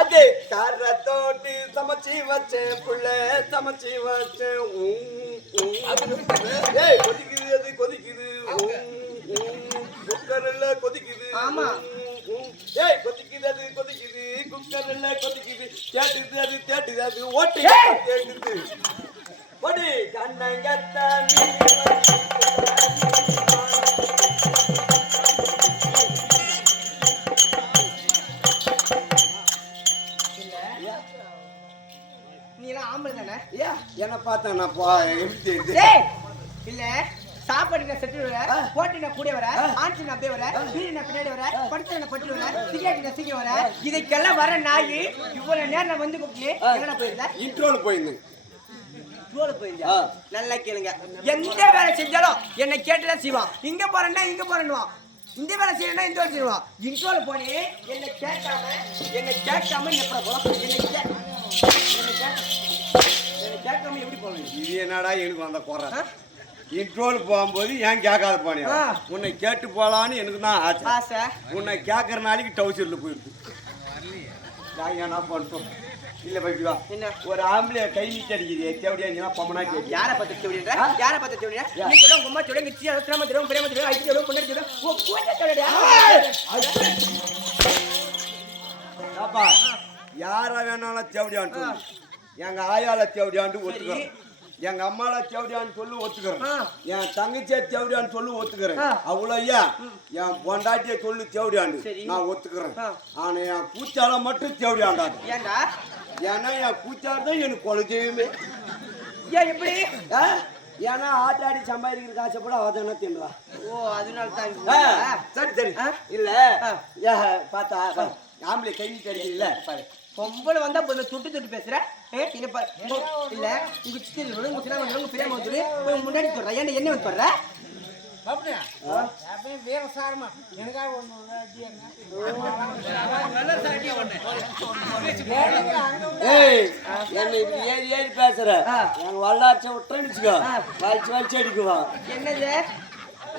அதே காரத்தோட்டு சமைச்சு வச்சேன் புள்ள சமைச்சு வச்சேன். ஏய் கொதிக்குது அது கொதிக்குது. குக்கர்ல கொதிக்குது ஆமா. உம், உம். ஏய் கொதிக்குது அது கொதிக்குது குக்கர்ல கொதிக்குது கேட்டுது அது கேட்டுது அது ஓட்டி கேட்டுது ஒடி கண்ணங்கத்தானி தானே ஏ என்ன பார்த்தா நான் போ எப்படி தெரியுது டேய் இல்ல சாப்பாடு நான் செட்டு வர போட்டி நான் கூட வர நான் அப்படியே வர வீடு நான் பின்னாடி வர படுத்து நான் பட்டு வர சிகரெட் நான் சீக்கிரம் வர இதுக்கெல்லாம் வர நாய் இவ்வளவு நேரம் நான் வந்து கூப்பிட்டு எங்கடா போயிருந்தேன் இன்ட்ரோல போயிருந்தேன். ரோடு போயிருந்தா. நல்லா கேளுங்க. எந்த வேலை செஞ்சாலும் என்னை கேட்டுதான் செய்வான். இங்க போறேன்னா இங்க போறேன்னுவான். இந்த வேலை செய்யணும்னா இந்த வேலை செய்வான் இன்ட்ரோல போனே என்னை கேட்காம என்னை கேட்காம கேட்க என்னை கேட்காம எப்படி போவேன் இது என்னடா எனக்கு வந்த குறை? இன்ட்ரோல் போகும்போது ஏன் கேட்காத போனியா. உன்னை கேட்டு போலான்னு எனக்கு தான் ஆசை. ஆசை. உன்னை கேட்கற நாளைக்கு டவுசர்ல போயிருக்கு. என்ன பண்ணிட்டோம் இல்ல பைப்பிவா என்ன? ஒரு ஆம்பளை கை நீட்டி அடிக்குது. தேவடியா பொம்மனா கேட்டு யாரை பார்த்து தேவையா யாரை பார்த்து தேவையா நீ சொல்ல அம்மா சொல்ல கிச்சி அவசரமா தெரியும் பிரேம தெரியும் ஐடி தெரியும் பொண்ணு தெரியும் ஓ யார வேணாலும் தேவடியான்னு எங்க ஆயால தேவடியான்னு ஒத்துக்கிறேன். எங்க அம்மால தேவடியான்னு சொல்லி ஒத்துக்கிறேன். என் தங்கச்சியை தேவடியான்னு சொல்லி ஒத்துக்கிறேன். அவ்வளோ ஐயா என் பொண்டாட்டியை சொல்லி தேவடியாண்டு. நான் ஒத்துக்கிறேன். ஆனா என் பூச்சால மட்டும் தேவடியாண்டாது ஏன்னா என் பூச்சால தான் எனக்கு குலதெய்வமே ஏன் எப்படி? ஏன்னா ஆட்டாடி சம்பாதிக்கிற காசை கூட அவ தானே தின்றா? ஓ அதனால தான். சரி சரி? இல்ல. பார்த்தா ஆம்பளை கை பாரு. பொம்பளை வந்தா கொஞ்சம் தொட்டு தொட்டு பேசுற? உங்க- இல்ல உங்க சித்தி உங்க சின்ன உங்க பெரிய வந்து போய் முன்னாடி சொல்ற. என்ன வந்து பண்ற ஏய் என்ன இப்படி ஏறி ஏறி பேசுற. எங்க வல்லாச்ச விட்டுச்சுக்கோ வலிச்சு வலிச்சு அடிக்குவா. என்னது?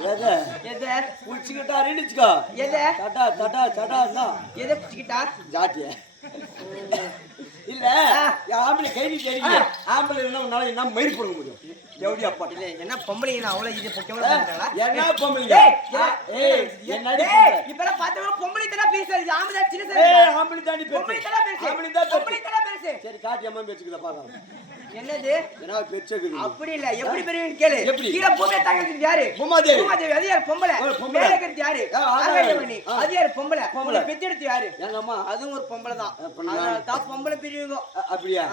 எதை? எது? குடிச்சுக்கிட்டா அடிச்சுக்கோ எது? தட்டா தட்டா தட்டா எதை பிடிச்சிக்கிட்டா? ஜாட்டிய. இல்ல. ஆம்பளை கை நீ தெரியுது ஆம்பளை என்ன உன்னால என்ன மயிர் போட முடியும்? எப்படி அப்பா இல்ல என்ன பொம்பளை நான் அவ்வளவு இது என்ன ஏய் என்னடி பொம்பளை? இப்ப பார்த்தவங்க பொம்பளை தான பேசுறது. ஆம்பளை சின்ன ஆம்பளை தாண்டி பொம்பளை தான பேசு. ஆம்பளை தான் பொம்பளை தான பேசு. சரி காட்டி அம்மா பேச்சுக்குதா பாக்கலாம் என்னது? என்ன பெருசுக்குது அப்படி இல்ல. எப்படி பெரியவன் கேளு. எப்படி? கீழ பூமியை தாங்கிறது யாரு? பூமாதேவி. பூமாதேவி. அது யாரு? பொம்பளை. மேல இருக்கிறது யாரு? ஆகாயமணி. அது யாரு? பொம்பளை. பொம்பளை. பெத்தெடுத்து யாரு? எங்க அம்மா. அதுவும் ஒரு பொம்பளை தான். அப்ப நான் அதனால தான் பொம்பளை பெரியவங்க. அ- அப்படியா.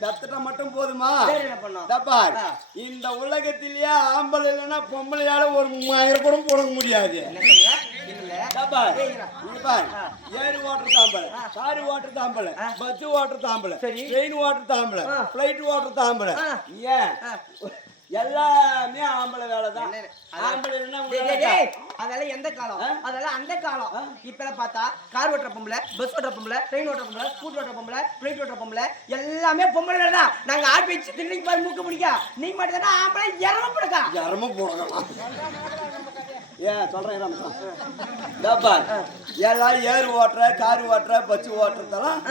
தத்தட்டா மட்டும் போதுமா? என்ன பண்ணோம்? தப்பார். இந்த உலகத்திலேயே ஆம்பளை இல்லைன்னா பொம்பளையால ஒரு மயிர் கூட போட முடியாது. என்ன ஏறு ஓட்டுற தாம்பளை காரு ஓட்டுற தாம்பளை ஆ. பஸ் ஓட்டுற தாம்பளை சரி. ட்ரெயின் ஓட்டுற தாம்பளை ஆ. பிளைட் ஓட்டுற தாம்பளை ஆ. ஏன். எல்லாமே ஆம்பளை வேலை தான். அதெல்லாம் எந்த காலம்? அதெல்லாம் அந்த காலம். இப்ப பார்த்தா கார் ஓட்டுற பொம்பளை பஸ் ஓட்டுற பொம்பளை ட்ரெயின் ஓட்டுற பொம்பளை ஸ்கூட்டர் ஓட்டுற பொம்பளை பிளைட் ஓட்டுற பொம்பளை எல்லாமே பொம்பளை வேலை தான். நாங்க ஆட் வச்சு திண்ணைக்கு பாரு மூக்க முடிக்கா நீ மட்டும் தானே ஆம்பளை இறம பிடிக்கா யாரமும் போடலாம் ஏன் சொல்றேன் ராமசா. தப்பார் எல்லாம் ஏறு ஓட்டுற காரு ஓட்டுற பஸ் ஓட்டுறதெல்லாம்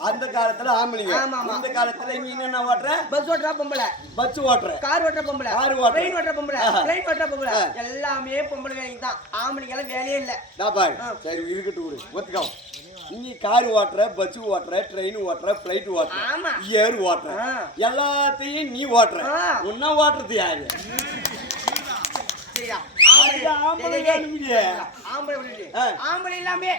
அந்த காலத்துல ஆம்பளைங்க ஆமா, ஆமா. இந்த காலத்துல நீ என்னென்ன ஓட்டுற பஸ் ஓட்டுற பொம்பளை பஸ் ஓட்டுற கார் ஓட்டுற பொம்பளை கார் ஓட்டுற. ட்ரெயின் ஓட்டுற பொம்பளை. பிளைட் ஓட்டுற பொம்பளை. எல்லாமே பொம்பளை வேலைக்கு தான் ஆம்பளைங்க எல்லாம் வேலையே இல்ல ஆ. சரி இருக்கட்டும் விடு ஒத்துக்கோ நீ கார் ஓட்டுற பஸ் ஓட்டுற ட்ரெயின் ஓட்டுற பிளைட் ஓட்டுற. ஏறு ஓட்டுற. எல்லாத்தையும் நீ ஓட்டுற. உன்ன ஓட்டுறது யாரு சரியா ஆம்பளை. எல்லாமே.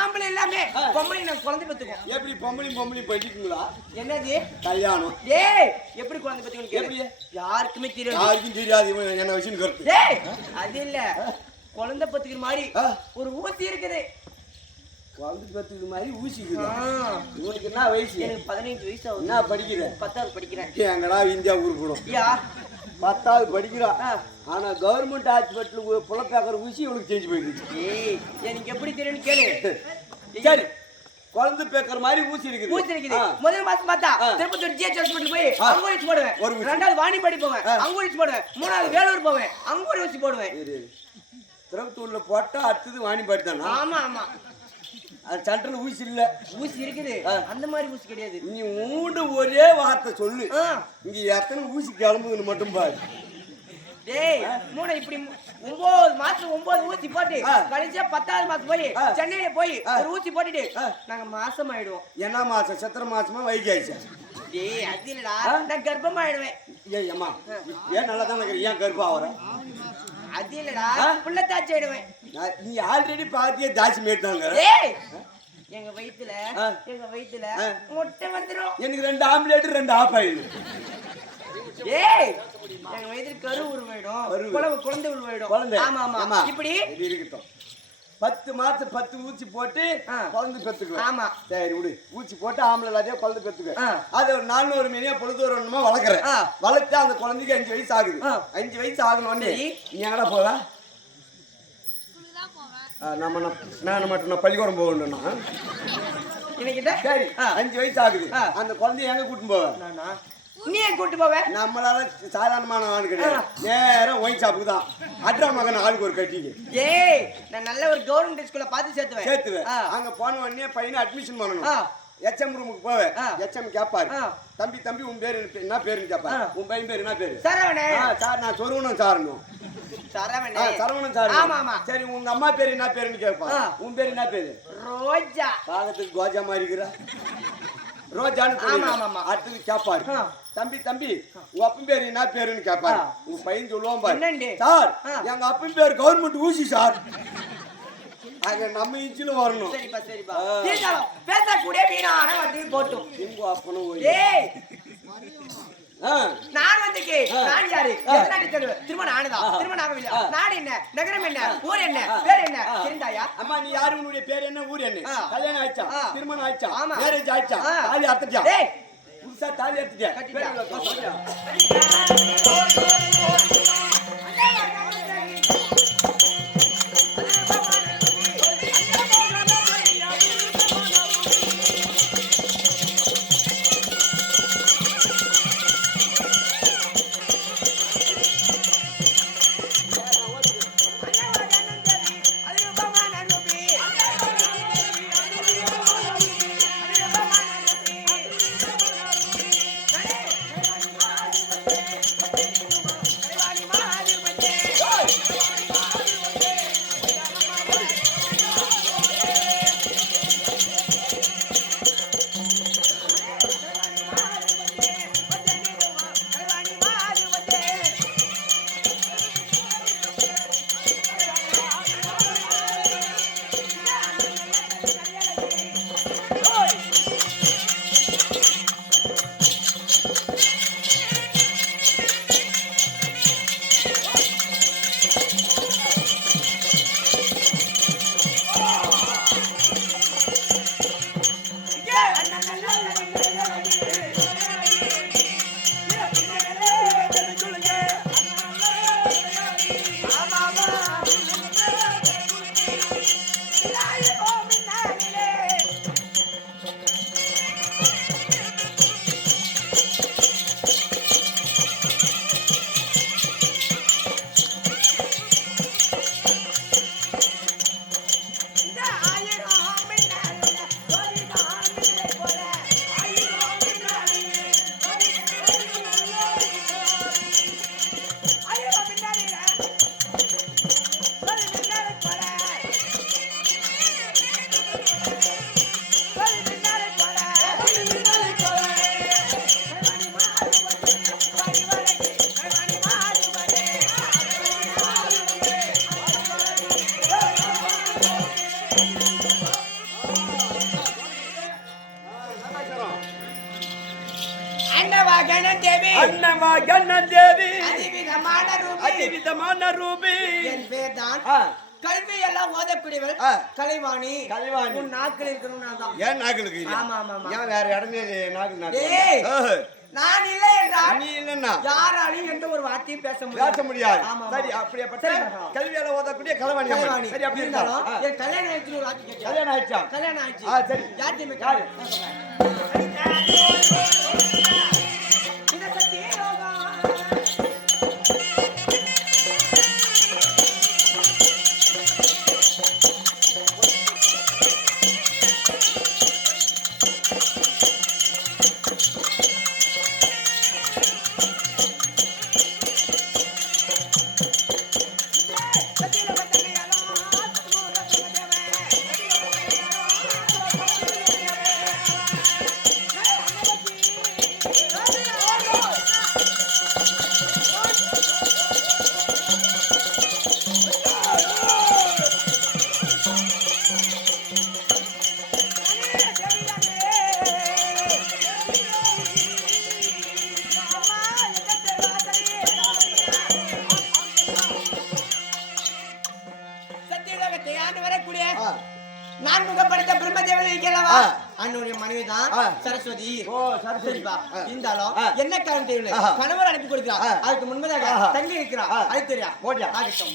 ஆம்பளை எல்லாமே. பொம்பளை நான் குழந்தை பெத்துக்கும் எப்படி பொம்பளையும் பொம்பளையும் படிக்குங்களா என்னது? கல்யாணம். ஏய் எப்படி குழந்தை பெத்துக்கணும் எப்படி? யாருக்குமே தெரியாது. யாருக்கும் தெரியாது என்ன வச்சுன்னு டேய் அது இல்ல. குழந்தை பெத்துக்கிற மாதிரி. ஒரு ஊசி இருக்குது. குழந்தை பத்துக்கு மாதிரி. ஊசிக்குது உனக்கு என்ன வயசு? எனக்கு பதினைஞ்சு வயசு ஆகுது. என்ன படிக்கிற? பத்தாவது படிக்கிறேன். எங்கடா இந்தியா யா. பத்தாவது படிக்கிறா. ஆனா கவர்மெண்ட் ஹாஸ்பிட்டலுக்கு புலப்பேக்கிற ஊசி இவனுக்கு செஞ்சு ஏய் எனக்கு எப்படி தெரியும்னு கேளு சரி குழந்தை பேக்கிற மாதிரி ஊசி இருக்குது ஊசி இருக்குது. முதல் மாசம் பார்த்தா. திருப்பத்தூர் ஜிஹெச் ஹாஸ்பிட்டல் போய். அங்க ஊசி போடுவேன் ஒரு. ரெண்டாவது வாணிப்பாடி போவேன். அங்க ஊசி போடுவேன் மூணாவது வேலூர் போவேன் அங்க ஊசி போடுவேன். திருவத்தூர்ல போட்டா அடுத்தது வாணிப்பாடி தானா ஆமா ஆமா அது சட்டல ஊசி இல்ல ஊசி இருக்குது. அந்த மாதிரி ஊசி கிடையாது நீ ஊண்டு ஒரே வார்த்தை சொல்லு. இங்க எத்தனை ஊசி கிளம்புதுன்னு மட்டும் பாரு டேய் மூணு இப்படி ஒன்பது மாசம் ஒன்பது ஊசி போட்டு. கடைசியா பத்தாவது மாசம் போய். சென்னையில போய். ஒரு ஊசி போட்டுட்டு. நாங்க மாசம் ஆயிடுவோம் என்ன மாசம் சித்திர மாசமா வைகாய்ச்சா டேய் அது இல்லடா. நான் கர்ப்பம் ஆயிடுவேன் ஏய் அம்மா ஏன் நல்லா தான் ஏன் கருப்பா வர அது இல்லடா. புள்ளத்தாச்சி ஆயிடுவேன் நீ ஆல்ரெடி பாத்தியே ஜாஸ்தி மேட்டாங்க எங்க வயித்துல. எங்க வயித்துல. முட்டை வந்துரும். எனக்கு ரெண்டு ஆம்லேட் ரெண்டு ஆஃப் ஆயிடுது ஏய்! எங்க வயித்துல கரு உருவாயிடும். குழந்தை குழந்தை உருவாயிடும். குழந்தை. ஆமா ஆமா. இப்படி? இருக்கட்டும். பத்து மாசம் பத்து ஊசி போட்டு. குழந்தை பெத்துக்குவேன். ஆமா. சரி விடு. ஊசி போட்டு ஆம்பளை இல்லாட்டியா குழந்தை பெத்துக்க ஆ. அது ஒரு ஒரு மணியா பொழுது ஒரு ஒண்ணுமா வளர்க்குறேன். வளர்த்து அந்த குழந்தைக்கு அஞ்சு வயசு ஆகுது. அஞ்சு வயசு ஆகணும் சரி. நீ எங்கடா போவ? ஆ, நம்ம நான் மட்டும் நான் பள்ளிக்கூடம் போகணும்னா இன்னைக்கு சரி. அஞ்சு வயசு ஆகுது. அந்த குழந்தைய எங்க கூட்டின்னு போவேன் நானா? நீ ஏன் கூட்டு போவ? நம்மளால சாதாரணமான ஆள் கிடையாது. நேரம் ஒயின் ஷாப்புக்கு தான். அட்ரா மகன் ஆளுக்கு ஒரு கட்டிக்கு. ஏய் நான் நல்ல ஒரு கவர்மெண்ட் ஸ்கூல்ல பார்த்து சேர்த்துவேன். சேர்த்துவேன். அங்க போன உடனே பையனை அட்மிஷன். பண்ணணும். எச்எம் ரூமுக்கு போவேன். எச்எம் கேட்பாரு. தம்பி தம்பி உன் பேரு என்ன- பேருன்னு கேட்பாரு. உன் பையன் பேரு என்ன பேரு சரவணே சார் நான் சொருவனும் சாரணும் சரவணே சரவணன் சார் சரி உங்க அம்மா பேரு என்ன பேருன்னு கேட்பான். உன் பேரு என்ன பேரு ரோஜா பாகத்துக்கு கோஜா மாதிரி இருக்கிற ரோஜான்னு. அடுத்தது கேட்பாரு. தம்பி தம்பி உங்க அப்பன் பேரு என்ன பேருன்னு கேட்பாரு. உங்க பையன் சொல்லுவான் பாரு? சார். எங்க அப்பன் பேர் கவர்மெண்ட் ஊசி சார் நம்ம இச்சில வரணும். சரிப்பா சரிப்பா. பேசக்கூடிய வீணான வந்து போட்டும். உங்க அப்பனும். ஏய். நான் வந்துக்கு. நான் யாரு? திரும்ப நானுதான். திரும்ப நாகவில்லை. நாடு என்ன? நகரம் என்ன? ஊர் என்ன. பேர் என்ன. தெரிந்தாயா? அம்மா நீ யாரு? உன்னுடைய பேர் என்ன? ஊர் என்ன. கல்யாணம் ஆயிடுச்சா. திருமணம் ஆயிடுச்சா. மேரேஜ் ஆயிடுச்சா. தாலி டேய். புதுசா தாலி அறுத்துட்டியா? கட்டிட்டியா? பேர் என்ன? சொல்றியா? அன்னவாகனன் தேவி அண்ணமா கண்ண தேவி அதிவிதமான ரூபி அதிவிதமான ரூபி என். கல்வி எல்லாம் ஆ. கலைவாணி கலைவாணி. உன் இருக்கணும் நான் தான் ஏன் நாக்குலுக்கு இல்லையா? ஆமா, ஆமா, ஆமா. ஏன் வேற இடமே நாக்கு. நான் இல்லை என்றால் நீ இல்லைன்னா யாராலையும் எந்த ஒரு வார்த்தையும் பேச முடியாது பேச முடியாது. சரி அப்படியேப்பட்ட. கல்வியால ஓதக்கூடிய கலவாணி அம்மன். கலைவாணி சரி அப்படி இருந்தாலும் இருந்தாலும் என் கல்யாணம் ஆயிடுச்சு ஒரு வார்த்தை கேட்டியா? கல்யாணம் ஆயிடுச்சா கல்யாணம் ஆயிடுச்சு ஆ, சரி. யார்த்தையுமே யாரு? என்ன காரணம் தெரியல. கணவர் அனுப்பி கொடுக்கிறார். அதுக்கு முன்பதாக. தங்கி இருக்கிறார் ஆ. அது தெரியா ஓடியா. ஆகட்டும்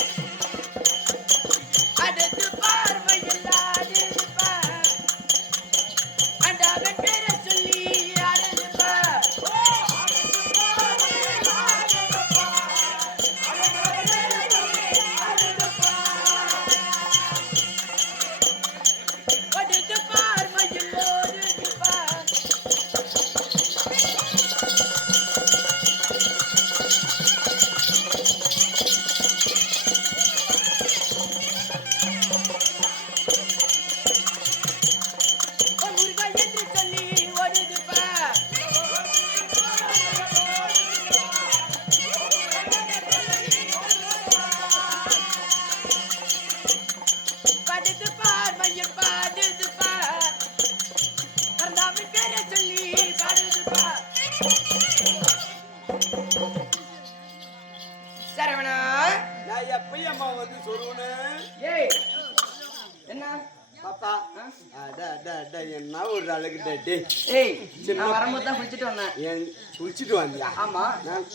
குளிச்சுட்டு வந்தியா? ஆமா. நான்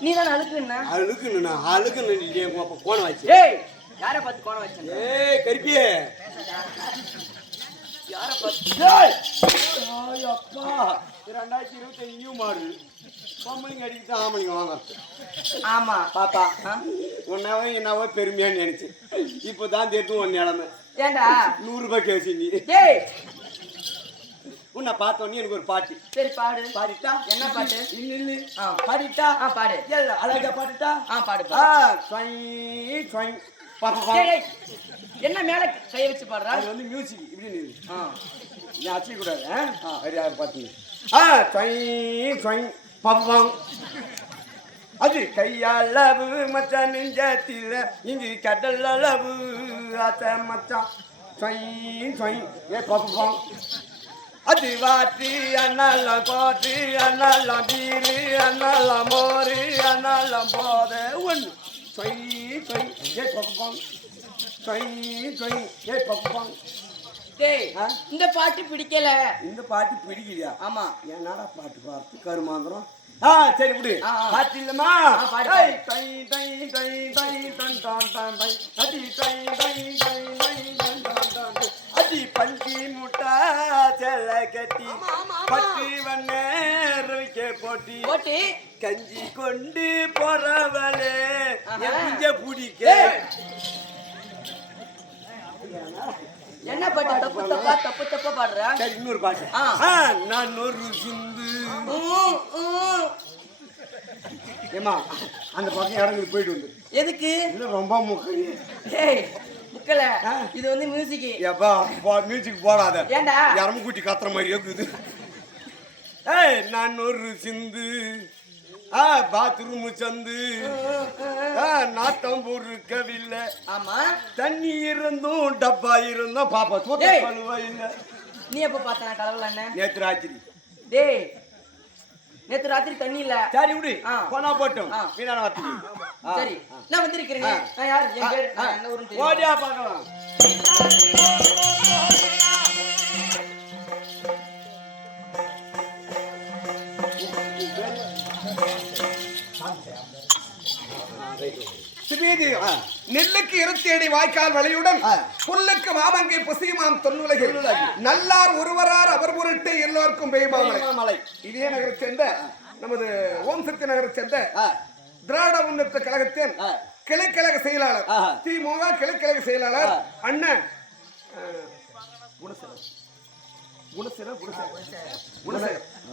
நீ தான் அழுக்குன்னு. அழுக்குன்னு அப்பா கோணம் வச்சு. ஏய் யாரை பார்த்து கோணம் வச்சேன் ஏய் கருப்பியே. யாரை பார்த்து? ஏய். அப்பா. ரெண்டாயிரத்தி இருபத்தி நியூ மாடு. பொம்பளைங்க அடிக்கிட்டு ஆம்பளைங்க வாங்க. ஆமா பாப்பா? உன்னாவே என்னவோ பெருமையான்னு நினைச்சு இப்போ தான் தெரியும் உன் நிலமை. ஏண்டா? நூறு ரூபாய் கேசி நீ. ஏய் உன்னை பார்த்தோன்னே எனக்கு ஒரு பாட்டு. சரி பாடு. பாடிட்டா? என்ன பாட்டு? இல்ல இல்ல ஆ. பாடிட்டா? ஆ பாடு. ஏய், அழகா பாடிட்டா? ஆ பாடு ஆ ஏய், ஏய், என்ன மேல கை வச்சு பாடுறா? அது வந்து மியூசிக் இப்படி நில்லு. ஆ. நீ அடிக்க கூடாது ஆ? அது யார் பார்த்தீங்க ஆ ஸ்வைங் ஸ்வைங் பாப்பாங் அது கையளவு மச்சான் நெஞ்சத்தில் இங்கு கடல் அளவு ஆசை மச்சான். ஸ்வைங் ஸ்வைங் ஏ பாப்பாங் அது வாட்டி அண்ணாலம் கோட்டு அண்ணாலம் பீரு அண்ணாலம் மோரு அண்ணாலம் போத ஒன்று சொய் சொய். ஏ பப்பாங் சொய் சொய். ஏ பப்பாங் டேய்? இந்த பாட்டு பிடிக்கல. இந்த பாட்டு பிடிக்கலையா? ஆமா. என்னடா பாட்டு பார்த்து கருமாந்திரம். ஆ சரி விடு. பாட்டு இல்லம்மா ஆ, பாடு, ஏய், பாடு. தை, தை, தை, தை, டன், டன், டன், தை. அடி, தை, தை, தை, தை, பட்டி வண்ணே போட்டி. போட்டு. கஞ்சி கொண்டு போறவளே குஞ்ச பிடிக்க. என்ன பாட்டு தப்பு தப்பா தப்பு தப்பா பாடுற? சரி இன்னொரு பாட்டு. நான் ஒரு சிந்து. ஏமா அந்த பக்கம் இடங்களுக்கு போயிட்டு வந்து. எதுக்கு? ரொம்ப முக்கியம். ஆ. இது வந்து மியூசிக் ஏப்பா போ மியூசிக் போடாத. ஏன்டா எரம்பு குட்டி கத்துற மாதிரி இருக்குது. ஏய் நான் ஒரு சிந்து. ஆ பாத்ரூம் சந்து. ஆ நாட்டம் பொறுக்கவில்லை. ஆமா. தண்ணி இருந்தும் டப்பா இருந்தும் பாப்பா ஏய். பழுவா இல்லை. நீ எப்ப பார்த்த கடவுள் என்ன? நேத்து ராத்திரி. டேய் நேத்து ராத்திரி தண்ணி இல்ல. சரி விடு. போனா போட்டும். வீணான வார்த்தை. சரி நான் வந்திருக்கிறேங்க ஆ. நான் யார்? என் பேர். நான் என்ன ஊருன்னு தெரியும். ஓடியா பார்க்கலாம். நெல்லுக்கு இருத்தேடி வாய்க்கால் வழியுடன் ஆ. புல்லுக்கு மாமங்கை புசியுமாம் தொன்னுலகில் நல்லார் ஒருவரார் அவர் பொருட்டு எல்லோருக்கும் பெய்மாமலை மலை இதே நகரை சேர்ந்த நமது ஓம் சக்தி நகரை சேர்ந்த. திராவிட முன்னேற்ற கழகத்தின். கிளைக்கழக செயலாளர். திமுக கிளைக்கழக செயலாளர். அண்ணன்.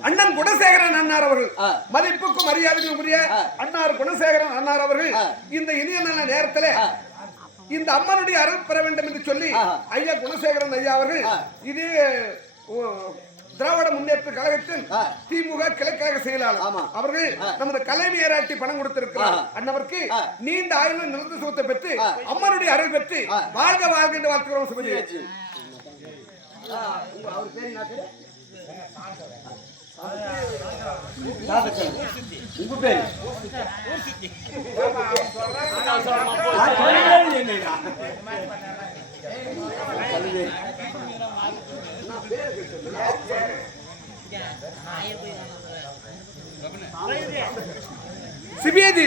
அண்ணன் குணசேகரன் அண்ணார் அவர்கள். மதிப்புக்கும் மரியாதைக்கும் உரிய அண்ணார் குணசேகரன் அண்ணார் அவர்கள். இந்த இனிய நல்ல நேரத்துல. இந்த அம்மனுடைய அருள் பெற வேண்டும் என்று சொல்லி. ஐயா குணசேகரன் ஐயா அவர்கள். இதே திராவிட முன்னேற்ற கழகத்தின். திமுக கிளைக்கழக செயலாளர். அவர்கள். நமது கலைஞராட்டி பணம் கொடுத்திருக்கிறார். அன்னவருக்கு. நீண்ட ஆயுள் நிறந்த சுகத்தை பெற்று. அம்மனுடைய அருள் பெற்று. வாழ்க வாழ்க என்று வாழ்த்துக்கிறோம் சுமதி ஆ, உங்க- அவர் பேர் என்ன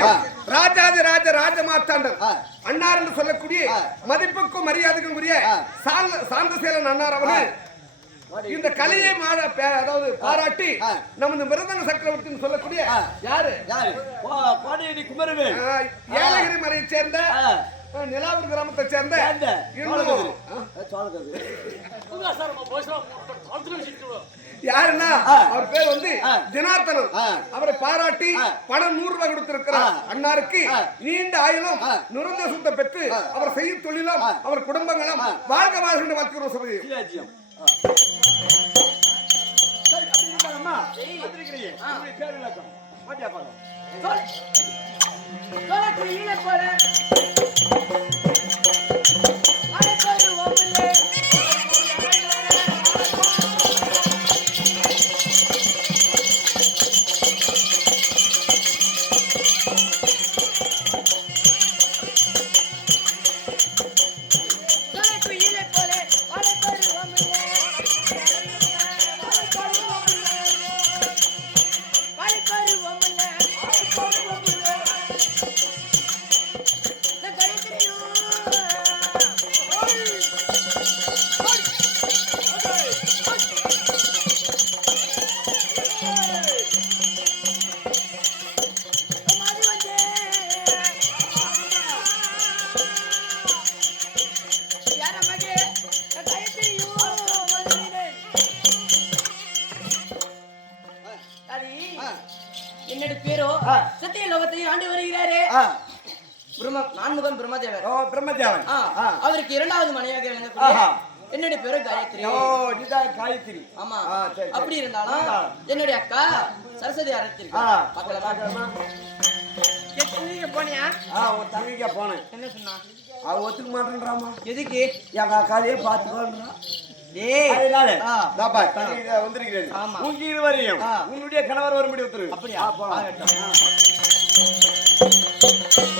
ஆ. ராஜாதி ராஜ ராஜமாத்தாண்டர் ஆ. அன்னார் என்று சொல்லக்கூடிய. மதிப்புக்கும் மரியாதைக்கும் உரிய. சாந்த சாந்தசேலன் அன்னார் அவர்கள் இந்த கலையை அதாவது பாராட்டி. நமது மிருதங்க சக்கரவர்த்தின்னு சொல்லக்கூடிய. யாரு யாரு? குமரவேல். ஏலகிரி மலையை சேர்ந்த நிலாவூர் கிராமத்தை சேர்ந்த. யாருன்னா. அவர் பேர் வந்து. ஜனார்த்தனன். அவரை பாராட்டி. பணம் நூறு ரூபாய் கொடுத்திருக்கிறார். அன்னாருக்கு. நீண்ட ஆயுளும். நுரந்த சுத்த பெற்று அவர் செய்யும் தொழிலும். அவர் குடும்பங்களும். வாழ்க வாழ்க என்று வாழ்த்துகிறோம் சபதி பேர் விளக்கம். வாத்தியா பாடம். சோழக்குடியிலே போல அழைப்பது ஆ. பிரம்ம நான்முகன் பிரம்மதேவர் ஓ, பிரம்மதேவன். அவருக்கு இரண்டாவது மனைவியாக விளங்கக்கூடிய. என்னுடைய பேரு காயத்ரி ஓ, இதுதான் காயத்ரி. ஆமா ஆ, சரி, சரி. அப்படி இருந்தாலும். என்னுடைய அக்கா சரஸ்வதி ஆ. பார்க்கலாமா பார்க்கலாமா? நீங்க போனியா ஆ, உன் தங்கைக்கா போனேன். என்ன சொன்னா அவ ஒத்துக்க மாட்டேன்றாம்மா. எதுக்கு எங்க அக்காலையே பார்த்துக்கோன்றா. உன்னுடைய கணவர் வரும்படி உத்தரவு. அப்படியா? Thank you.